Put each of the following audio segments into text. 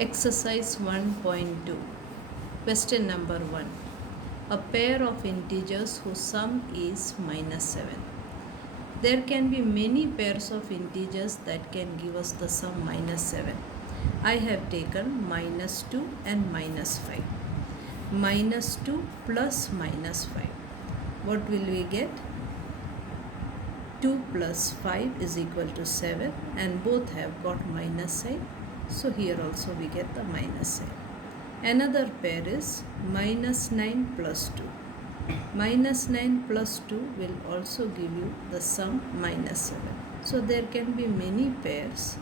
Exercise 1.2. Question number 1. A pair of integers whose sum is minus 7. There can be many pairs of integers that can give us the sum minus 7. I have taken minus 2 and minus 5. Minus 2 plus minus 5. What will we get? 2 plus 5 is equal to 7, and both have got minus sign. So here also we get the minus sign. Another pair is minus 9 plus 2. Minus 9 plus 2 will also give you the sum minus 7. So there can be many pairs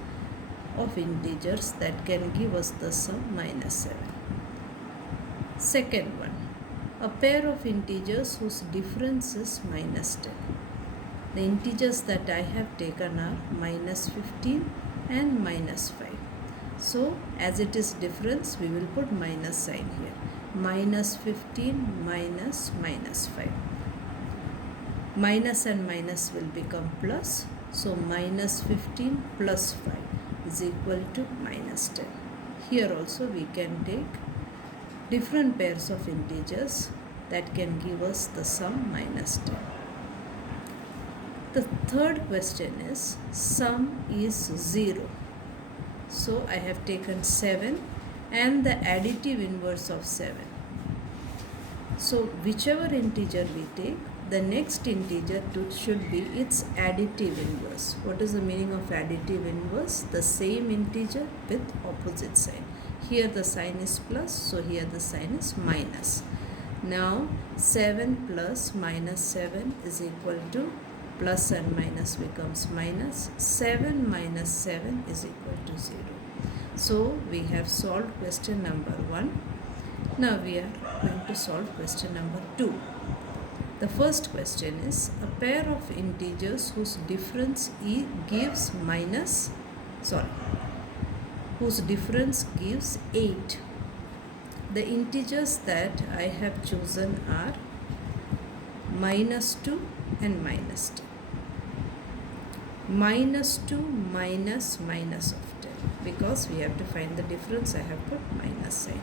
of integers that can give us the sum minus 7. Second one, a pair of integers whose difference is minus 10. The integers that I have taken are minus 15 and minus 5. So as it is difference, we will put minus sign here. Minus 15 minus minus 5. Minus and minus will become plus. So minus 15 plus 5 is equal to minus 10. Here also we can take different pairs of integers that can give us the sum minus 10. The third question is sum is 0. So I have taken 7 and the additive inverse of 7. So whichever integer we take, the next integer should be its additive inverse. What is the meaning of additive inverse? The same integer with opposite sign. Here the sign is plus, so here the sign is minus. Now 7 plus minus 7 is equal to plus and minus becomes minus. 7 minus 7 is equal to 0. So we have solved question number 1. Now we are going to solve question number 2. The first question is a pair of integers whose difference gives whose difference gives 8. The integers that I have chosen are minus 2 and minus 10. Minus 2 minus minus of 10. Because we have to find the difference, I have put minus sign.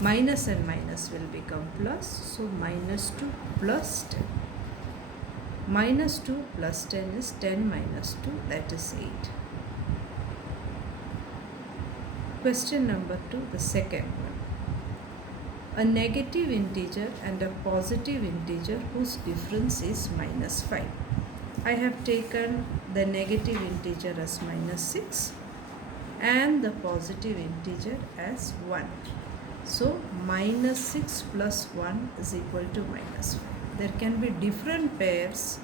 Minus and minus will become plus. So minus 2 plus 10. Minus 2 plus 10 is 10 minus 2, that is 8. Question number 2, the second one. A negative integer and a positive integer whose difference is minus 5. I have taken the negative integer as minus 6 and the positive integer as 1. So minus 6 plus 1 is equal to minus 5. There can be different pairs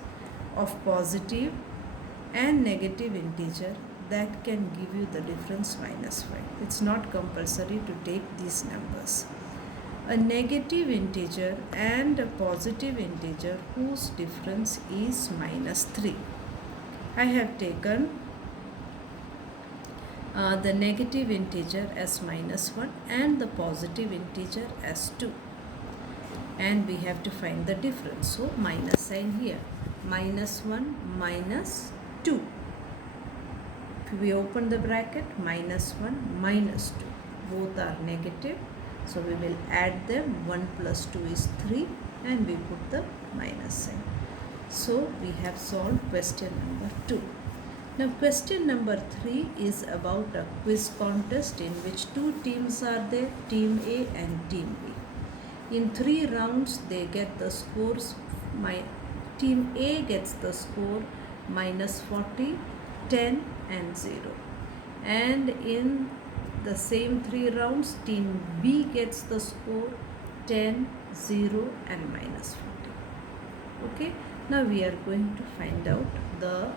of positive and negative integer that can give you the difference minus 5. It's not compulsory to take these numbers. A negative integer and a positive integer whose difference is minus 3. I have taken the negative integer as minus 1 and the positive integer as 2. And we have to find the difference. So minus sign here. Minus 1 minus 2. If we open the bracket, minus 1 minus 2. Both are negative. So we will add them. 1 plus 2 is 3 and we put the minus sign. So we have solved question number 2. Now question number 3 is about a quiz contest in which two teams are there, team A and team B. In 3 rounds they get the scores. Team A gets the score minus 40, 10 and 0. And in the same 3 rounds, team B gets the score 10, 0 and minus 40. Okay. Now we are going to find out the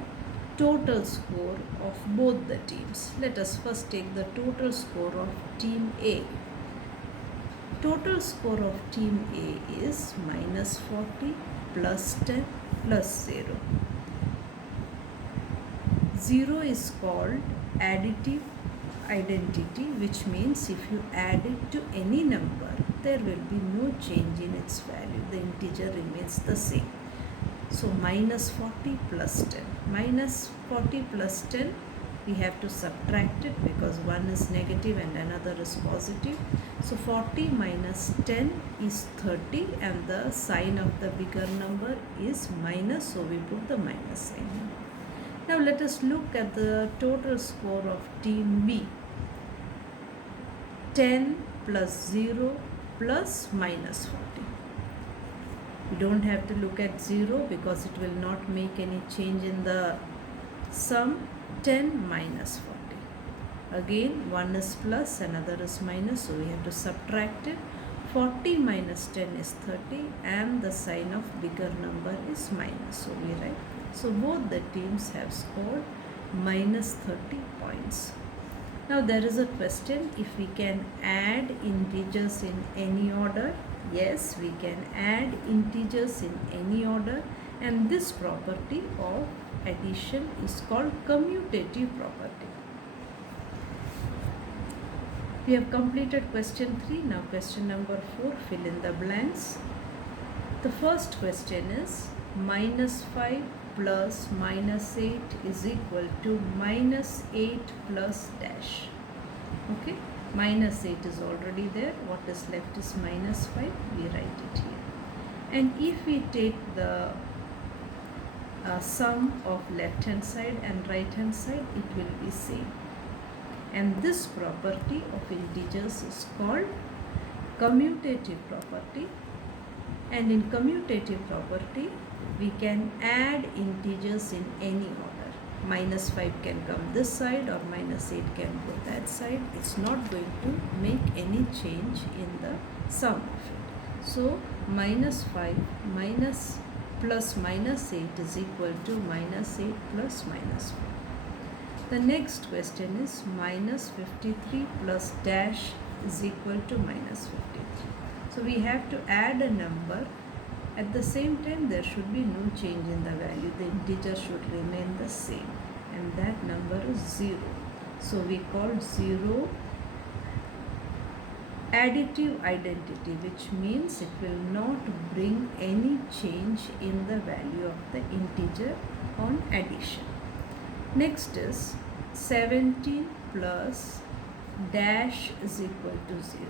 total score of both the teams. Let us first take the total score of team A. Total score of team A is minus 40 plus 10 plus 0. 0 is called additive identity, which means if you add it to any number, there will be no change in its value. The integer remains the same. So minus 40 plus 10. Minus 40 plus 10 we have to subtract it because one is negative and another is positive. So 40 minus 10 is 30 and the sign of the bigger number is minus, so we put the minus sign here. Now let us look at the total score of team B. 10 plus 0 plus minus 40. We don't have to look at 0 because it will not make any change in the sum. 10 minus 40. Again, one is plus, another is minus, so we have to subtract it. 40 minus 10 is 30 and the sign of bigger number is minus, so we write. So both the teams have scored minus 30 points. Now there is a question if we can add integers in any order. Yes, we can add integers in any order, and this property of addition is called commutative property. We have completed question 3. Now question number 4, fill in the blanks. The first question is minus 5 plus minus 8 is equal to minus 8 plus dash. Okay, minus 8 is already there. What is left is minus 5. We write it here. And if we take the sum of left hand side and right hand side, it will be same. And this property of integers is called commutative property. And in commutative property, we can add integers in any order. Minus 5 can come this side or minus 8 can go that side. It's not going to make any change in the sum of it. So minus 5 minus plus minus 8 is equal to minus 8 plus minus 4. The next question is minus 53 plus dash is equal to minus 53. So we have to add a number. At the same time, there should be no change in the value. The integer should remain the same, and that number is 0. So we call 0 additive identity, which means it will not bring any change in the value of the integer on addition. Next is 17 plus dash is equal to 0.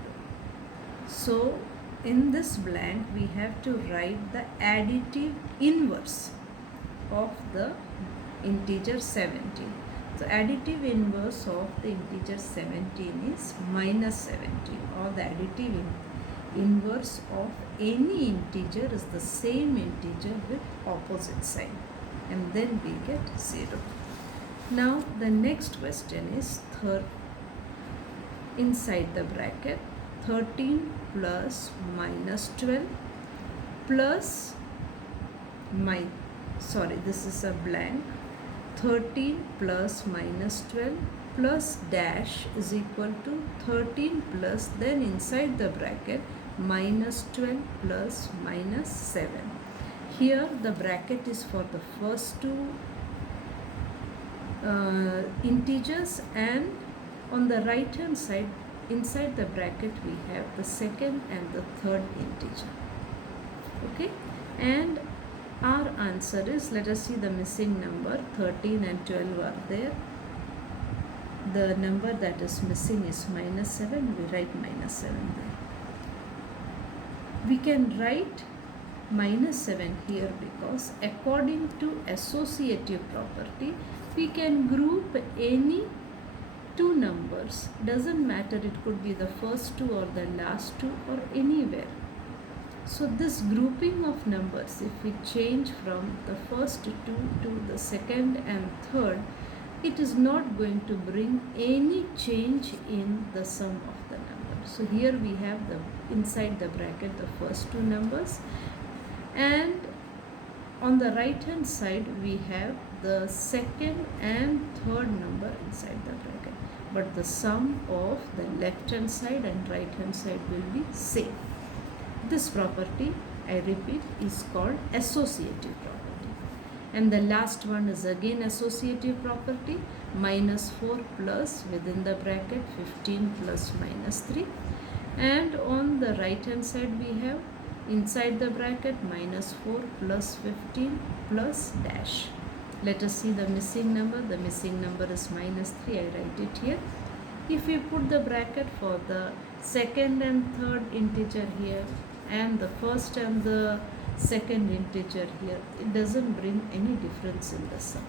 So in this blank we have to write the additive inverse of the integer 17. So additive inverse of the integer 17 is minus 17, or the additive inverse of any integer is the same integer with opposite sign, and then we get 0. Now the next question is inside the bracket 13 plus minus 12 plus this is a blank. 13 plus minus 12 plus dash is equal to 13 plus, then inside the bracket minus 12 plus minus 7. Here the bracket is for the first two integers, and on the right hand side inside the bracket we have the second and the third integer. Okay, and our answer is, let us see the missing number. 13 and 12 are there. The number that is missing is minus 7. We write minus 7 there. We can write minus 7 here because according to associative property, we can group any two numbers. Doesn't matter, it could be the first two or the last two or anywhere. So this grouping of numbers, if we change from the first two to the second and third, it is not going to bring any change in the sum of the number. So here we have the inside the bracket the first two numbers, and on the right hand side we have the second and third number inside the bracket, but the sum of the left hand side and right hand side will be same. This property, I repeat, is called associative property. And the last one is again associative property. Minus 4 plus within the bracket 15 plus minus 3. And on the right hand side we have inside the bracket minus 4 plus 15 plus dash. Let us see the missing number. The missing number is minus 3. I write it here. If we put the bracket for the second and third integer here and the first and the second integer here, it doesn't bring any difference in the sum.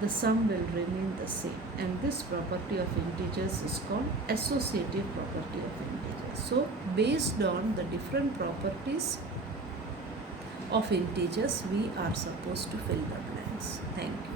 The sum will remain the same, and this property of integers is called associative property of integers. So based on the different properties of integers, we are supposed to fill the blanks. Thank you.